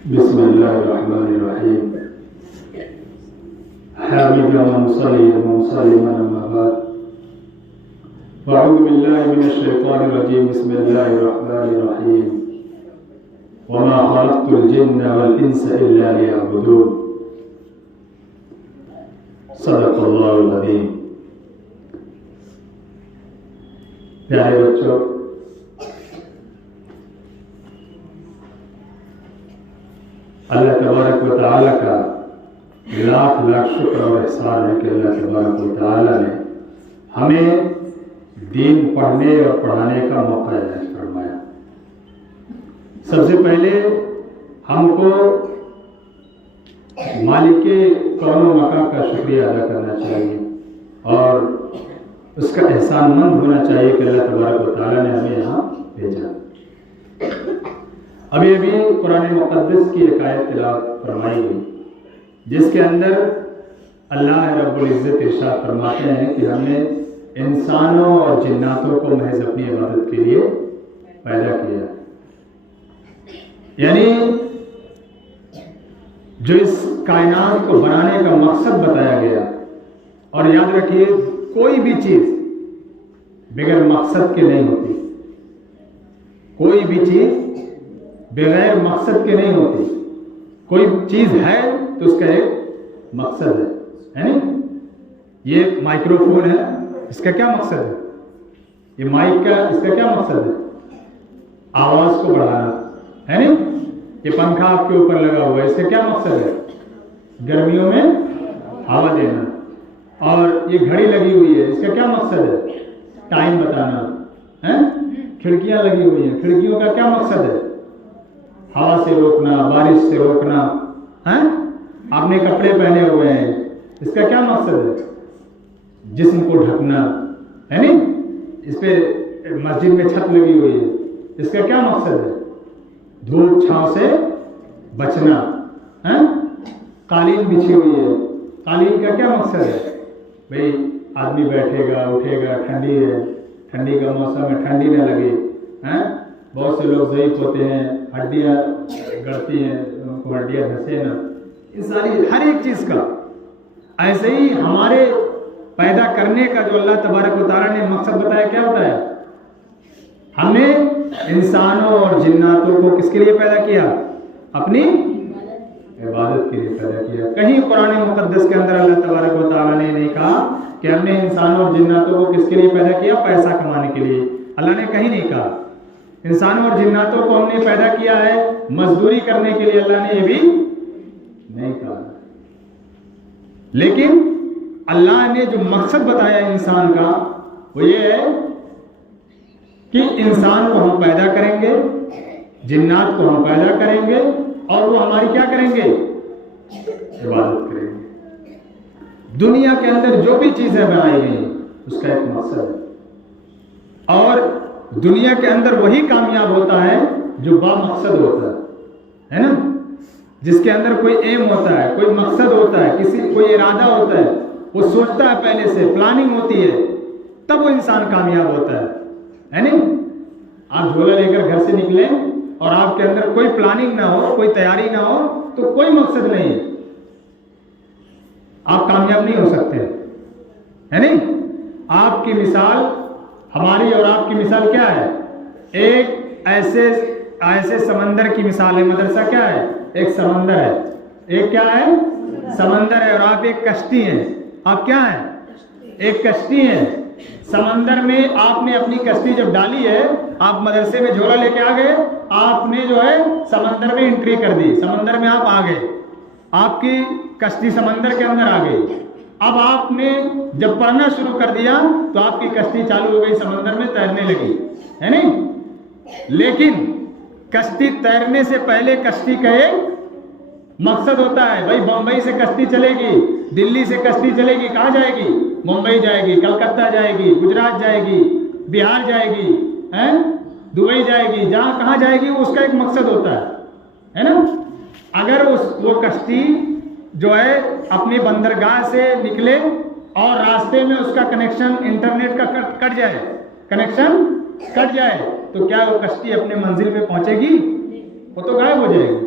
بسم الله الرحمن الرحيم. حامدا ومصليا ومسلما أما بعد. أعوذ بالله من الشيطان الرجيم. بسم الله الرحمن الرحيم. وما خلقت الجن والإنس إلا ليعبدون. صدق الله العظيم. پیارے بچوں، اللہ تبارک و تعالیٰ کا لاکھ لاکھ شکر اور احسان ہے کہ اللہ تبارک و تعالیٰ نے ہمیں دین پڑھنے اور پڑھانے کا موقع عنایت فرمایا. سب سے پہلے ہم کو مالک کون و مکان کا شکریہ ادا کرنا چاہیے اور اس کا احسان مند ہونا چاہیے کہ اللہ تبارک و تعالیٰ نے ہمیں یہاں بھیجا. ابھی قرآن مقدس کی ایک آیت تلاوت فرمائی گئی جس کے اندر اللہ رب العزت ارشاد فرماتے ہیں کہ ہم نے انسانوں اور جناتوں کو محض اپنی عبادت کے لیے پیدا کیا. یعنی جو اس کائنات کو بنانے کا مقصد بتایا گیا. اور یاد رکھیے کوئی بھی چیز بغیر مقصد کے نہیں ہوتی. کوئی بھی چیز بغیر مقصد کے نہیں ہوتی. کوئی چیز ہے تو اس کا ایک مقصد ہے نا. یہ مائکرو فون ہے، اس کا کیا مقصد ہے؟ یہ مائک کا اس کا کیا مقصد ہے؟ آواز کو بڑھانا ہے نا. یہ پنکھا آپ کے اوپر لگا ہوا ہے، اس کا کیا مقصد ہے؟ گرمیوں میں ہوا دینا. اور یہ گھڑی لگی ہوئی ہے، اس کا کیا مقصد ہے؟ ٹائم بتانا ہے. کھڑکیاں لگی ہوئی ہیں، کھڑکیوں کا کیا مقصد ہے؟ ہوا سے روکنا، بارش سے روکنا. آپ نے کپڑے پہنے ہوئے ہیں، اس کا کیا مقصد ہے؟ جسم کو ڈھکنا ہے نا. اس پہ مسجد میں چھت لگی ہوئی ہے، اس کا کیا مقصد ہے؟ دھوپ چھاؤں سے بچنا. قالین بچھی ہوئی ہے، قالین کا کیا مقصد ہے؟ بھئی آدمی بیٹھے گا اٹھے گا، ٹھنڈی ہے، ٹھنڈی کا موسم ہے، ٹھنڈی نہ لگے. بہت سے لوگ ضعیف ہوتے ہیں، ہڈیاں گڑتی ہیں، ان کو ہڈیاں دھسے نا. یہ ساری ہر ایک چیز کا ایسے ہی ہمارے پیدا کرنے کا جو اللہ تبارک و تعالیٰ نے مقصد بتایا کیا ہوتا ہے؟ ہم نے انسانوں اور جناتوں کو کس کے لیے پیدا کیا؟ اپنی عبادت کے لیے پیدا کیا. کہیں قرآن مقدس کے اندر اللہ تبارک و تعالیٰ نے نہیں کہا کہ ہم نے انسانوں اور جناتوں کو کس کے لیے پیدا کیا؟ پیسہ کمانے کے لیے. اللہ نے کہیں نہیں کہا. انسانوں اور جناتوں کو ہم نے پیدا کیا ہے مزدوری کرنے کے لیے، اللہ نے یہ بھی نہیں کہا. لیکن اللہ نے جو مقصد بتایا انسان کا وہ یہ ہے کہ انسان کو ہم پیدا کریں گے، جنات کو ہم پیدا کریں گے اور وہ ہماری کیا کریں گے؟ عبادت کریں گے. دنیا کے اندر جو بھی چیزیں بنائی گئی اس کا ایک مقصد ہے. اور دنیا کے اندر وہی کامیاب ہوتا ہے جو با مقصد ہوتا ہے نا. جس کے اندر کوئی ایم ہوتا ہے، کوئی مقصد ہوتا ہے، کوئی ارادہ ہوتا ہے، وہ سوچتا ہے، پہلے سے پلاننگ ہوتی ہے، تب وہ انسان کامیاب ہوتا ہے نا. آپ جھولا لے کر گھر سے نکلیں اور آپ کے اندر کوئی پلاننگ نہ ہو، کوئی تیاری نہ ہو تو کوئی مقصد نہیں ہے، آپ کامیاب نہیں ہو سکتے ہے نہیں. آپ کی مثال ہماری اور آپ کی مثال کیا ہے؟ ایک ایسے سمندر کی مثال ہے. مدرسہ کیا ہے؟ ایک سمندر ہے. ایک کیا ہے؟ سمندر ہے. اور آپ ایک کشتی ہیں. آپ کیا ہیں؟ ایک کشتی ہیں. سمندر میں آپ نے اپنی کشتی جب ڈالی ہے، آپ مدرسے میں جھولا لے کے آ گئے، آپ نے جو ہے سمندر میں انٹری کر دی، سمندر میں آپ آ گئے، آپ کی کشتی سمندر کے اندر آ گئی. اب آپ نے جب پڑھنا شروع کر دیا تو آپ کی کشتی چالو ہو گئی، سمندر میں تیرنے لگی ہے نہیں. لیکن کشتی تیرنے سے پہلے کشتی کا ایک مقصد ہوتا ہے. بھائی بمبئی سے کشتی چلے گی، دلی سے کشتی چلے گی، کہاں جائے گی؟ ممبئی جائے گی، کلکتہ جائے گی، گجرات جائے گی، بہار جائے گی، دبئی جائے گی. جہاں کہاں جائے گی اس کا ایک مقصد ہوتا ہے نا. اگر وہ کشتی جو ہے اپنی بندرگاہ سے نکلے اور راستے میں اس کا کنیکشن انٹرنیٹ کا کٹ جائے، کنیکشن کٹ جائے، تو کیا وہ کشتی اپنے منزل پہ پہنچے گی؟ وہ تو غائب ہو جائے گی.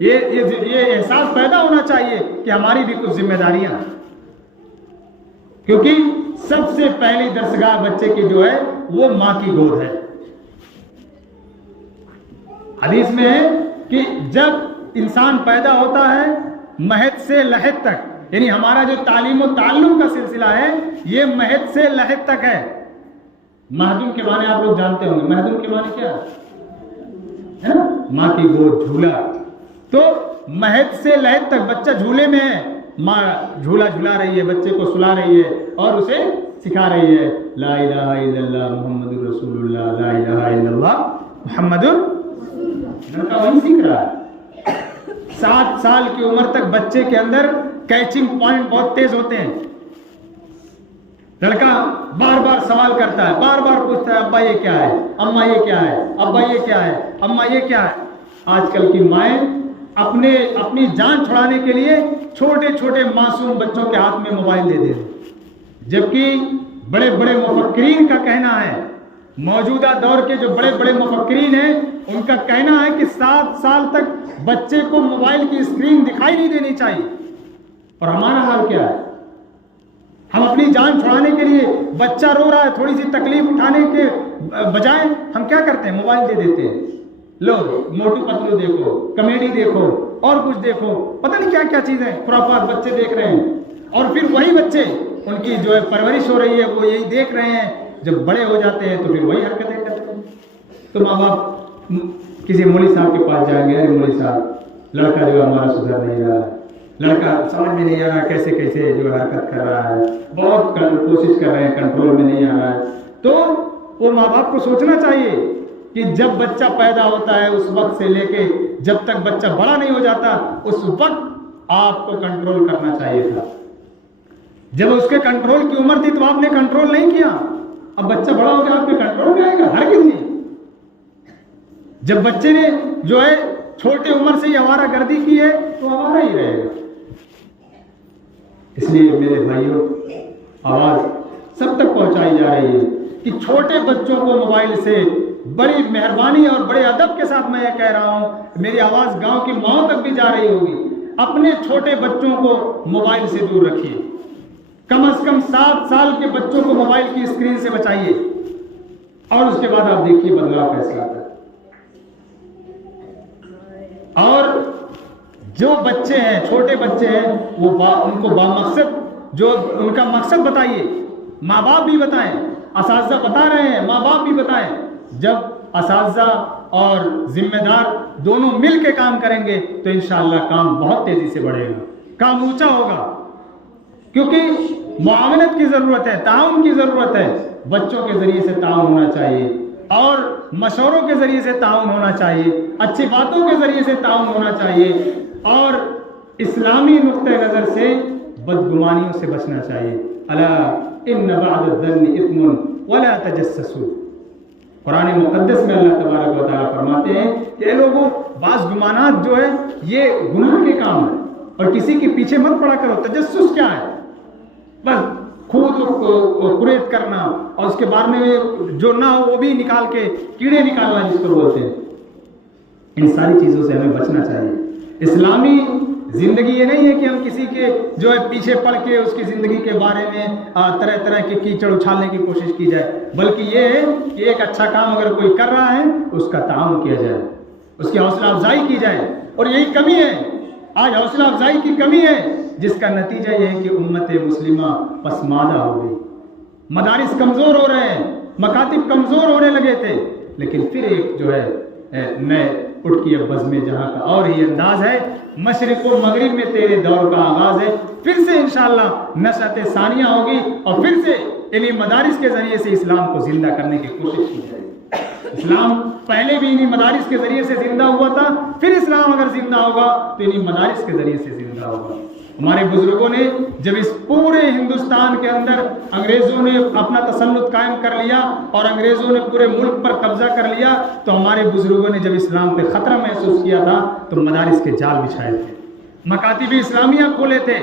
یہ احساس پیدا ہونا چاہیے کہ ہماری بھی کچھ ذمہ داریاں ہیں، کیونکہ سب سے پہلی درسگاہ بچے کی جو ہے وہ ماں کی گود ہے۔ حدیث میں ہے کہ جب انسان پیدا ہوتا ہے مہد سے لحد تک، یعنی ہمارا جو تعلیم و تعلم کا سلسلہ ہے یہ مہد سے لحد تک ہے۔ مہدم کے معنی آپ لوگ جانتے ہوں گے، مہدم کے معنی کیا ہے نا؟ ماں کی گود، جھولا۔ تو مہد سے لحد تک بچہ جھولے میں ہے، ماں جھولا جھلا رہی ہے، بچے کو سلا رہی ہے اور اسے سکھا رہی ہے لا الہ الا اللہ محمد رسول اللہ، لا الہ الا اللہ محمد، لڑکا وہی سیکھ رہا ہے۔ 7 سال کی عمر تک بچے کے اندر کیچنگ پوائنٹ بہت تیز ہوتے ہیں۔ لڑکا بار بار سوال کرتا ہے، بار بار پوچھتا ہے ابا یہ کیا ہے، اماں یہ کیا ہے، ابا یہ کیا ہے، اماں یہ کیا ہے۔ آج کل کی مائیں اپنی جان چھڑانے کے لیے چھوٹے چھوٹے معصوم بچوں کے ہاتھ میں موبائل دے دے، جبکہ بڑے بڑے مفکرین کا کہنا ہے، موجودہ دور کے جو بڑے بڑے مفکرین ہیں ان کا کہنا ہے کہ 7 سال تک بچے کو موبائل کی اسکرین دکھائی نہیں دینی چاہیے۔ اور ہمارا حال کیا ہے؟ ہم اپنی جان چھڑانے کے لیے، بچہ رو رہا ہے، تھوڑی سی تکلیف اٹھانے کے بجائے ہم کیا کرتے ہیں؟ موبائل دے دیتے ہیں، لو موٹو پتلو دیکھو، کامیڈی دیکھو اور کچھ دیکھو، پتہ نہیں کیا کیا چیزیں خرافات بچے دیکھ رہے ہیں۔ اور پھر وہی بچے، ان کی جو ہے پرورش ہو رہی ہے، وہ یہی دیکھ رہے ہیں، جب بڑے ہو جاتے ہیں تو پھر وہی حرکتیں کرتے ہیں۔ تو ماں باپ کسی مولوی صاحب کے پاس جائیں گے، ارے مولوی صاحب لڑکا جو ہے ہمارا سدھر نہیں رہا ہے، لڑکا سمجھ میں نہیں آ رہا کیسے کیسے جو حرکت کر رہا ہے، بہت کوشش کر رہے ہیں، کنٹرول میں نہیں آ رہا ہے۔ تو وہ ماں باپ کو سوچنا چاہیے کہ جب بچہ پیدا ہوتا ہے اس وقت سے لے کے جب تک بچہ بڑا نہیں ہو جاتا اس وقت آپ کو کنٹرول کرنا چاہیے تھا۔ جب اس کے کنٹرول کی عمر تھی تو آپ نے کنٹرول نہیں کیا، اب بچہ بڑا ہو گیا آپ کے کنٹرول میں آئے گا؟ ہرگز نہیں۔ جب بچے نے جو ہے چھوٹے عمر سے ہی آوارہ گردی کی ہے تو آوارہ ہی رہے گا۔ اس لیے میرے بھائیوں، آواز سب تک پہنچائی جا رہی ہے کہ چھوٹے بچوں کو موبائل سے بڑی مہربانی اور بڑے ادب کے ساتھ میں یہ کہہ رہا ہوں، میری آواز گاؤں کی ماؤں تک بھی جا رہی ہوگی، اپنے چھوٹے بچوں کو موبائل سے دور رکھیے۔ کم از کم 7 سال کے بچوں کو موبائل کی اسکرین سے بچائیے، اور اس کے بعد آپ دیکھیے بدلاؤ کیسے آتا ہے۔ اور جو بچے ہیں، چھوٹے بچے ہیں، وہ ان کو بامقصد، جو ان کا مقصد بتائیے، ماں باپ بھی بتائیں، اساتذہ بتا رہے ہیں، ماں باپ بھی بتائیں۔ جب اساتذہ اور ذمہ دار دونوں مل کے کام کریں گے تو انشاءاللہ کام بہت تیزی سے بڑھے گا، کام اونچا ہوگا، کیونکہ معاونت کی ضرورت ہے، تعاون کی ضرورت ہے۔ بچوں کے ذریعے سے تعاون ہونا چاہیے، اور مشوروں کے ذریعے سے تعاون ہونا چاہیے، اچھی باتوں کے ذریعے سے تعاون ہونا چاہیے، اور اسلامی نقطۂ نظر سے بدگمانیوں سے بچنا چاہیے۔ الا ان بعد الظن اثم ولا تجسسوا، قرآن مقدس میں اللہ تبارک و تعالیٰ فرماتے ہیں کہ اے لوگوں، بعض گمانات جو ہے یہ گناہ کے کام ہے، اور کسی کے پیچھے مت پڑا کرو۔ تجسس کیا ہے؟ بس خود قریت کرنا، اور اس کے بارے میں جو نہ ہو وہ بھی نکال کے کیڑے نکالنا جس کو بولتے ہیں۔ ان ساری چیزوں سے ہمیں بچنا چاہیے۔ اسلامی زندگی یہ نہیں ہے کہ ہم کسی کے جو ہے پیچھے پڑ کے اس کی زندگی کے بارے میں طرح طرح کی کیچڑ اچھالنے کی کوشش کی جائے، بلکہ یہ ہے کہ ایک اچھا کام اگر کوئی کر رہا ہے اس کا تعاون کیا جائے، اس کی حوصلہ افزائی کی جائے۔ اور یہی کمی ہے، آج حوصلہ افزائی کی کمی ہے، جس کا نتیجہ یہ ہے کہ امت مسلمہ پسماندہ ہو گئی، مدارس کمزور ہو رہے ہیں، مکاتب کمزور ہونے لگے تھے، لیکن پھر ایک جو ہے نئے اٹھ کی بزم جہاں کا اور ہی انداز ہے، مشرق و مغرب میں تیرے دور کا آغاز ہے۔ پھر سے انشاءاللہ نشأت ثانیہ ہوگی، اور پھر سے انہی مدارس کے ذریعے سے اسلام کو زندہ کرنے کی کوشش کی جائے گی۔ اسلام پہلے بھی انہی مدارس کے ذریعے سے زندہ ہوا تھا، پھر اسلام اگر زندہ ہوگا تو انہی مدارس کے ذریعے سے زندہ ہوگا۔ ہمارے بزرگوں نے جب اس پورے ہندوستان کے اندر انگریزوں نے اپنا تسلط قائم کر لیا اور انگریزوں نے پورے ملک پر قبضہ کر لیا، تو ہمارے بزرگوں نے جب اسلام پہ خطرہ محسوس کیا تھا تو مدارس کے جال بچھائے تھے، مکاتب اسلامیہ کھولے تھے۔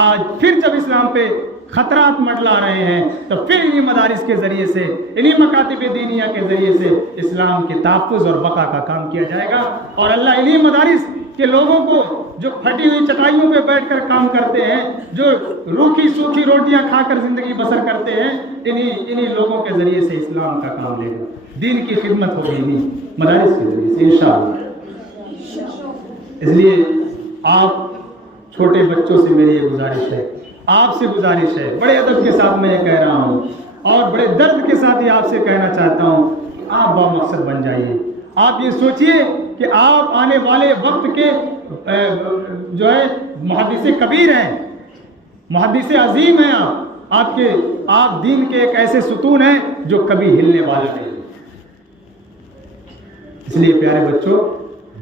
آج پھر جب اسلام پہ خطرات منڈلا رہے ہیں تو پھر انہی مدارس کے ذریعے سے، انہی مکاتب دینیہ کے ذریعے سے اسلام کے تحفظ اور بقا کا کام کیا جائے گا، اور اللہ انہی مدارس کہ لوگوں کو جو پھٹی ہوئی چٹائیوں پہ بیٹھ کر کام کرتے ہیں، جو روکھی سوکھی روٹیاں کھا کر زندگی بسر کرتے ہیں، انہی لوگوں کے ذریعے سے اسلام کا کام لے گا، دین کی خدمت ہوگی انہی مدارس کے ذریعے سے انشاءاللہ۔ اس لیے آپ چھوٹے بچوں سے میری یہ گزارش ہے، آپ سے گزارش ہے، بڑے ادب کے ساتھ میں یہ کہہ رہا ہوں اور بڑے درد کے ساتھ یہ آپ سے کہنا چاہتا ہوں کہ آپ با مقصد بن جائیے۔ آپ یہ سوچئے کہ آپ آنے والے وقت کے جو ہے محدث کبیر ہیں، محدث عظیم ہیں، آپ دین کے ایک ایسے ستون ہیں جو کبھی ہلنے والا نہیں۔ اس لیے پیارے بچوں،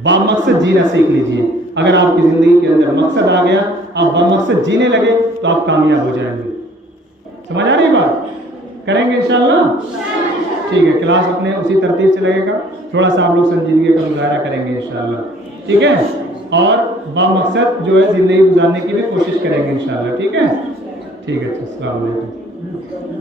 با مقصد جینا سیکھ لیجئے۔ اگر آپ کی زندگی کے اندر مقصد آ گیا، آپ با مقصد جینے لگے تو آپ کامیاب ہو جائیں گے۔ سمجھ آ رہی بات؟ کریں گے انشاءاللہ؟ ٹھیک ہے، کلاس اپنے اسی ترتیب سے لگے گا، تھوڑا سا آپ لوگ سنجیدگی کا مظاہرہ کریں گے انشاءاللہ، ٹھیک ہے؟ اور با مقصد جو ہے زندگی گزارنے کی بھی کوشش کریں گے انشاءاللہ، ٹھیک ہے؟ ٹھیک ہے، السلام علیکم۔